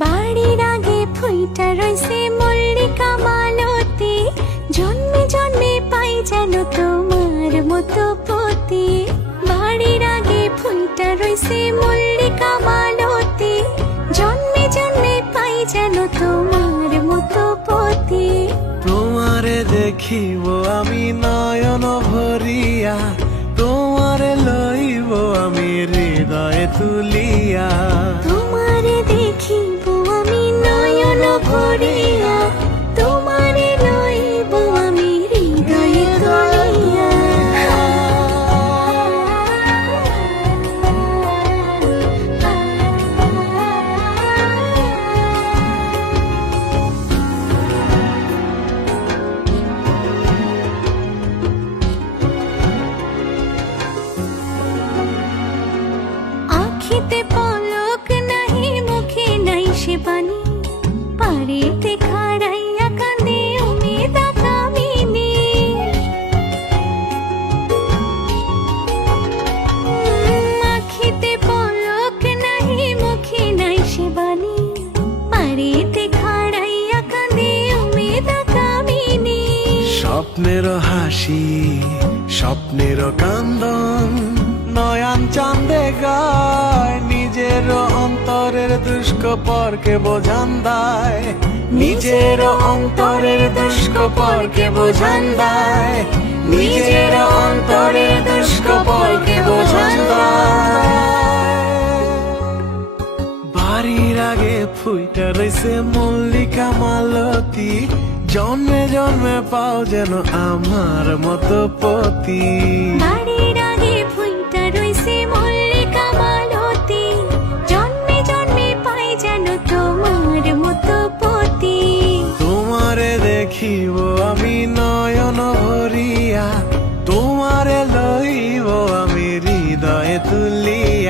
বাড়ির আগে ফুইটা রইছে মল্লিকা মালতী, জন্মে জন্মে পাই যেন তোমার মতো পতি। বাড়ির আগে ফুইটা রইছে মল্লিকা মালতী, জন্মে জন্মে পাই যেন তোমার মতো পতি। তোমারে দেখিব আমি নয়ন ভরিয়া, তোমারে লইব আমি হৃদয়ে তুলিয়া। তোমারে দেখিব আমি নয়ন ভরিয়া, তোমারে লইব আমি হৃদয়ে তুলিয়া। আখিতে পলক নাহি, মুখে নাই সে বাণী, পারিতে খাড়াইয়া কাঁদে উমেদা কামিনী। আখিতে পলক নাহি, মুখে নাই সে বাণী, পারিতে খাড়াইয়া কাঁদে উমেদা কামিনী। স্বপ্নের হাসি, স্বপ্নের কান্দন, নয়ন চাঁদে গায় নিজের অন্তরের দুষ্কপরকে বোঝান দায়। নিজের অন্তরের দুষ্কপরকে বোঝান দায়, নিজের অন্তরের দুষ্কপরকে বোঝান দায়। বাড়ির আগে ফুইটা রইছে মল্লিকা মালতী, জন্মে জন্মে পাও যেন আমার মতো পতি। বাড়ির আগে ফুইটা রইছে মল্লিকা মালতী, জন্মে জন্মে পাই যেন তোমার মতো পতি। তোমারে দেখিব আমি নয়ন ভরিয়া, তোমারে লইব আমি হৃদয়ে তুলিয়া।